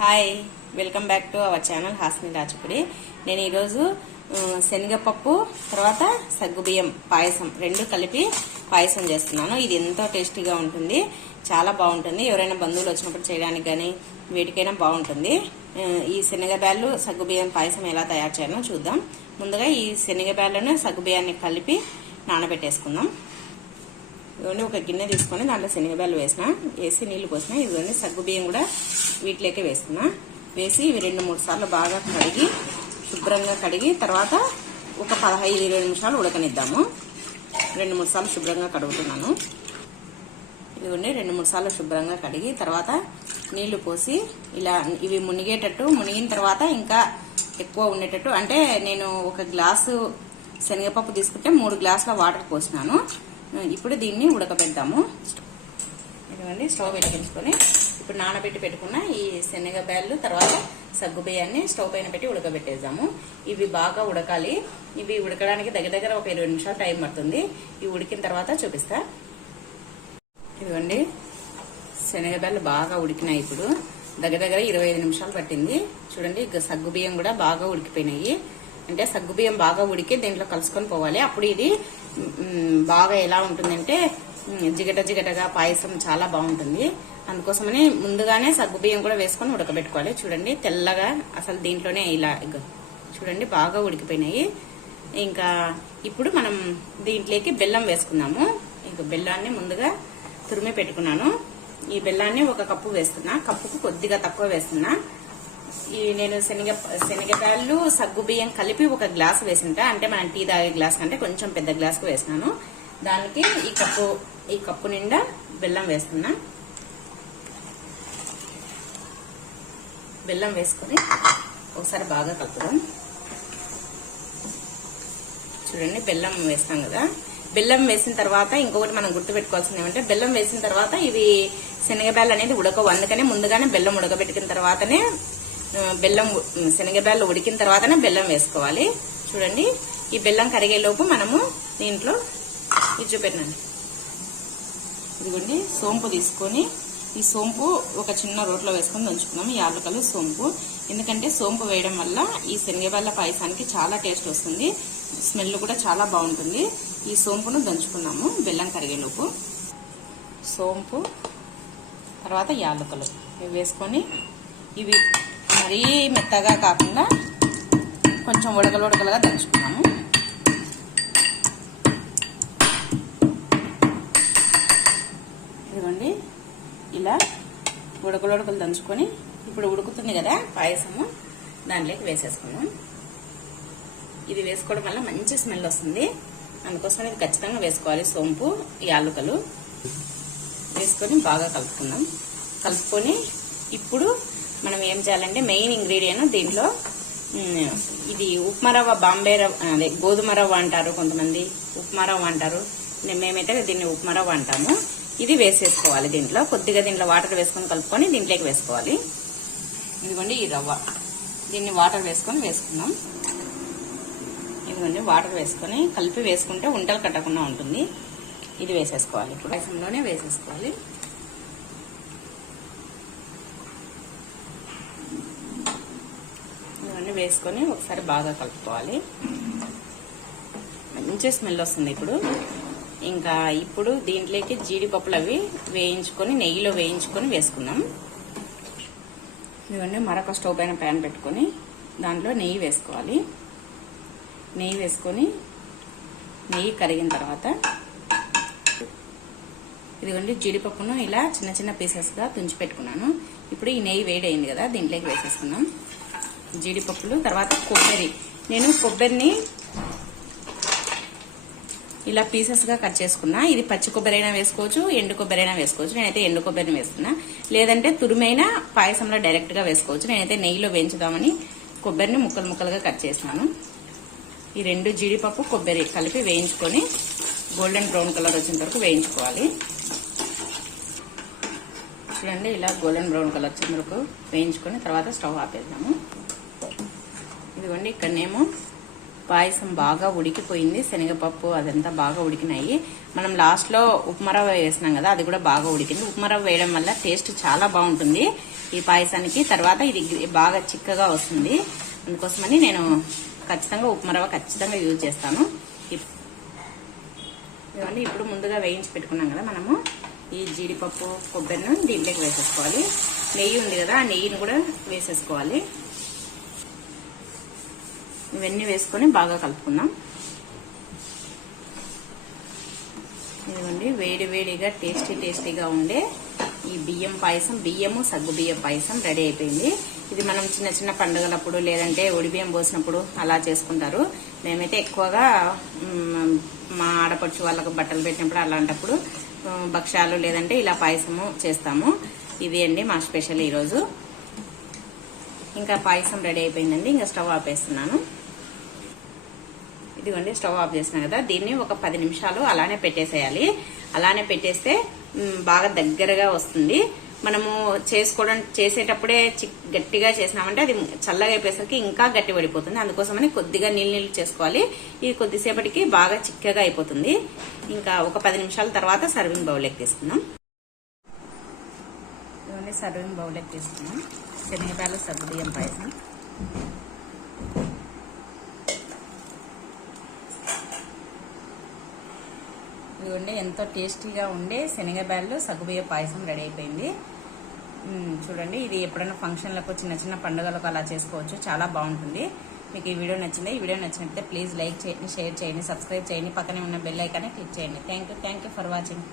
Hi, welcome back to our channel Hasni Rachapudi. నేను ఈరోజు శనగపప్పు తర్వాత సగ్గుబియ్యం పాయసం రెండు కలిపి పాయసం చేస్తున్నాను. ఇది ఎంతో టేస్టీగా ఉంటుంది, చాలా బాగుంటుంది. ఎవరైనా బంధువులు వచ్చినప్పుడు చేయడానికి కానీ వీటికైనా బాగుంటుంది. ఈ శనగబ్యాళ్ళు సగ్గుబియ్యం పాయసం ఎలా తయారు చేయాలో చూద్దాం. ముందుగా ఈ శనగబ్యాళ్ళను సగ్గుబియ్యాన్ని కలిపి నానబెట్టేసుకుందాం. ఇవన్నీ ఒక గిన్నె తీసుకొని దాంట్లో శనగబ్యాళ్ళు వేసి నీళ్లు పోసిన. ఇవన్నీ సగ్గుబియ్యం కూడా వీటిలోకే వేస్తున్నా. వేసి ఇవి 2-3 సార్లు బాగా కడిగి శుభ్రంగా కడిగి తర్వాత ఒక 15-20 నిమిషాలు ఉడకనిద్దాము. 2-3 సార్లు శుభ్రంగా కడుగుతున్నాను. ఇవన్నీ 2-3 సార్లు శుభ్రంగా కడిగి తర్వాత నీళ్లు పోసి ఇలా ఇవి మునిగిన తర్వాత ఇంకా ఎక్కువ ఉండేటట్టు, అంటే నేను ఒక గ్లాసు శనగపప్పు తీసుకుంటే 3 గ్లాసుల వాటర్ పోసినాను. ఇప్పుడు దీన్ని ఉడకబెడతాము. ఇదిగోండి, స్టవ్ వెలిగించుకొని ఇప్పుడు నానబెట్టి పెట్టుకున్న ఈ శనగబ్యాళ్ళు తర్వాత సగ్గుబియ్యాన్ని స్టవ్ పైన పెట్టి ఉడకబెట్టేద్దాము. ఇవి బాగా ఉడకాలి. ఇవి ఉడకడానికి దగ్గర ఒక 20 నిమిషాలు టైం పడుతుంది. ఇవి ఉడికిన తర్వాత చూపిస్తా. ఇదిగోండి, శనగబ్యాళ్ళు బాగా ఉడికినాయి. ఇప్పుడు దగ్గర 25 నిమిషాలు పట్టింది. చూడండి, సగ్గుబియ్యం కూడా బాగా ఉడికిపోయినాయి. అంటే సగ్గుబియ్యం బాగా ఉడికి దీంట్లో కలుసుకొని పోవాలి. అప్పుడు ఇది బాగా ఎలా ఉంటుందంటే జిగటగా పాయసం చాలా బాగుంటుంది. అందుకోసమని ముందుగానే సగ్గుబియ్యం కూడా వేసుకొని ఉడకబెట్టుకోవాలి. చూడండి, తెల్లగా అసలు దీంట్లోనే ఇలా చూడండి బాగా ఉడికిపోయినాయి. ఇంకా ఇప్పుడు మనం దీంట్లోకి బెల్లం వేసుకుందాము. ఇంకా బెల్లాన్ని ముందుగా తురిమి పెట్టుకున్నాను. ఈ బెల్లాన్ని 1 కప్పు వేస్తున్నా. కప్పుకు కొద్దిగా తక్కువ వేస్తున్నా. ఈ నేను శనగబ్యాళ్ళు సగ్గుబియ్యం కలిపి 1 గ్లాసు వేసింటా. అంటే మనం టీ తాగే గ్లాస్ కంటే కొంచెం పెద్ద గ్లాసుకు వేసినాను. దానికి ఈ కప్పు నిండా బెల్లం వేస్తున్నా. బెల్లం వేసుకొని ఒకసారి బాగా కలుపుదాం. చూడండి, బెల్లం వేస్తాం కదా. బెల్లం వేసిన తర్వాత ఇంకొకటి మనం గుర్తుపెట్టుకోవాల్సింది ఏమంటే, బెల్లం వేసిన తర్వాత ఇవి శనగబ్యాళ్ళు అనేది ఉడకవు. అందుకనే ముందుగానే బెల్లం ఉడకబెట్టుకున్న తర్వాతనే శనగబ్యాళ్ళు ఉడికిన తర్వాతనే బెల్లం వేసుకోవాలి. చూడండి, ఈ బెల్లం కరిగేలోపు మనము దీంట్లో ఇది చూపెట్టినండి. ఇదిగోండి, సోంపు తీసుకొని ఈ సోంపు ఒక చిన్న రోట్లో వేసుకొని దంచుకున్నాము. యాలకులు, సోంపు. ఎందుకంటే సోంపు వేయడం వల్ల ఈ శనగబ్యాళ్ళ పాయసానికి చాలా టేస్ట్ వస్తుంది, స్మెల్ కూడా చాలా బాగుంటుంది. ఈ సోంపును దంచుకున్నాము బెల్లం కరిగేలోపు. సోంపు తర్వాత యాలకులు ఇవి వేసుకొని ఇవి మరీ మెత్తగా కాకుండా కొంచెం ఉడకలుగా దంచుకున్నాము. ఇదిగోండి, ఇలా ఉడకలు దంచుకొని ఇప్పుడు ఉడుకుతుంది కదా పాయసము, దాంట్లోకి వేసేసుకున్నాం. ఇది వేసుకోవడం వల్ల మంచి స్మెల్ వస్తుంది. అందుకోసం ఇది ఖచ్చితంగా వేసుకోవాలి. సోంపు, యాలకులు వేసుకొని బాగా కలుపుకుందాం. కలుపుకొని ఇప్పుడు మనం ఏం చేయాలంటే మెయిన్ ఇంగ్రీడియంట్ దీంట్లో ఇది ఉప్మా రవ్వ, బాంబే రవ్వ, అదే గోధుమ రవ్వ అంటారు కొంతమంది, ఉప్మా రవ్వ అంటారు. మేమైతే దీన్ని ఉప్మా రవ్వ అంటాము. ఇది వేసేసుకోవాలి. దీంట్లో కొద్దిగా దీంట్లో వాటర్ వేసుకొని కలుపుకొని దీంట్లోకి వేసుకోవాలి. ఇదిగోండి ఈ రవ్వ, దీన్ని వాటర్ వేసుకొని వేసుకుందాం. ఇదిగోండి, వాటర్ వేసుకొని కలిపి వేసుకుంటే ఉంటలు కట్టకుండా ఉంటుంది. ఇది వేసేసుకోవాలి. ఇప్పుడు పాయసంలోనే వేసేసుకోవాలి. ఇవన్నీ వేసుకొని ఒకసారి బాగా కలుపుకోవాలి. మంచి స్మెల్ వస్తుంది. ఇప్పుడు దీంట్లోకి జీడిపప్పులు అవి వేయించుకొని నెయ్యిలో వేయించుకొని వేసుకుందాం. ఇవన్నీ మరొక స్టవ్ పైన ప్యాన్ పెట్టుకొని దాంట్లో నెయ్యి వేసుకోవాలి. నెయ్యి వేసుకొని నెయ్యి కరిగిన తర్వాత ఇదిగోండి జీడిపప్పును ఇలా చిన్న పీసెస్గా తుంచి పెట్టుకున్నాను. ఇప్పుడు ఈ నెయ్యి వేడైంది కదా, దీంట్లోకి వేసేసుకుందాం. జీడిపప్పులు తర్వాత కొబ్బరి. నేను కొబ్బరిని ఇలా పీసెస్గా కట్ చేసుకున్నా. ఇది పచ్చి కొబ్బరి అయినా వేసుకోవచ్చు, ఎండు కొబ్బరి అయినా వేసుకోవచ్చు. నేనైతే ఎండు కొబ్బరిని వేస్తున్నా. లేదంటే తురిమైనా పాయసంలో డైరెక్ట్గా వేసుకోవచ్చు. నేనైతే నెయ్యిలో వేయించుదామని కొబ్బరిని ముక్కలుగా కట్ చేసినాను. ఈ 2 జీడిపప్పు, కొబ్బరి కలిపి వేయించుకొని గోల్డెన్ బ్రౌన్ కలర్ వచ్చేంత వరకు వేయించుకోవాలి. చూడండి, ఇలా గోల్డెన్ బ్రౌన్ కలర్ వచ్చేంత వరకు వేయించుకొని తర్వాత స్టవ్ ఆపేద్దాము. ఇదిగోండి, ఇక్కడనేమో పాయసం బాగా ఉడికిపోయింది. శనగపప్పు అదంతా బాగా ఉడికినాయి. మనం లాస్ట్లో ఉప్మా రవ్వ వేసినాం కదా, అది కూడా బాగా ఉడికింది. ఉప్మా రవ్వ వేయడం వల్ల టేస్ట్ చాలా బాగుంటుంది ఈ పాయసానికి. తర్వాత ఇది బాగా చిక్కగా వస్తుంది. అందుకోసమని నేను ఖచ్చితంగా ఉప్మా రవ్వ ఖచ్చితంగా యూజ్ చేస్తాను. ఇవన్నీ ఇప్పుడు ముందుగా వేయించి పెట్టుకున్నాం కదా మనము, ఈ జీడిపప్పు కొబ్బరిను దీంట్లోకి వేసేసుకోవాలి. నెయ్యి ఉంది కదా, ఆ నెయ్యిని కూడా వేసేసుకోవాలి. ఇవన్నీ వేసుకొని బాగా కలుపుకుందాం. ఇదిగోండి వేడి వేడిగా టేస్టీగా ఉండే ఈ బియ్యం పాయసం, బియ్యము సగ్గు బియ్యం పాయసం రెడీ అయిపోయింది. ఇది మనం చిన్న చిన్న పండుగలప్పుడు లేదంటే బియ్యం పోసినప్పుడు అలా చేసుకుంటారు. మేమైతే ఎక్కువగా మా ఆడపడుచు వాళ్ళకు బట్టలు పెట్టినప్పుడు అలాంటప్పుడు భక్ష్యాలు లేదంటే ఇలా పాయసము చేస్తాము. ఇది అండి మా స్పెషల్ ఈరోజు. ఇంకా పాయసం రెడీ అయిపోయిందండి. ఇంకా స్టవ్ ఆపేస్తున్నాను. ఇదిగోండి స్టవ్ ఆఫ్ చేసినా కదా, దీన్ని ఒక 10 నిమిషాలు అలానే పెట్టేసేయాలి. అలానే పెట్టేస్తే బాగా దగ్గరగా వస్తుంది. మనము చేసేటప్పుడే గట్టిగా చేసినామంటే అది చల్లగా అయిపోయేసరికి ఇంకా గట్టి పడిపోతుంది. అందుకోసమని కొద్దిగా నీళ్ళు చేసుకోవాలి. ఇది కొద్దిసేపటికి బాగా చిక్కగా అయిపోతుంది. ఇంకా ఒక 10 నిమిషాల తర్వాత సర్వింగ్ బౌల్లోకి తీసుకుందాం. ఇవన్నీ సర్వింగ్ బౌల్లోకి తీసుకున్నాం. శనగపాయలు సగ్గుబియ్యం పాయసం. ఇదిగోండి ఎంతో టేస్టీగా ఉండే శనగబ్యాళ్ళు సగ్గుబియ్య పాయసం రెడీ అయిపోయింది. చూడండి, ఇది ఎప్పుడైనా ఫంక్షన్లకు చిన్న చిన్న పండుగలకు అలా చేసుకోవచ్చు. చాలా బాగుంటుంది. మీకు ఈ వీడియో నచ్చింది. ఈ వీడియో నచ్చినట్లయితే ప్లీజ్ లైక్ చేయండి, షేర్ చేయండి, సబ్స్క్రైబ్ చేయండి, పక్కనే ఉన్న బెల్ ఐకాన్ని క్లిక్ చేయండి. Thank you for watching.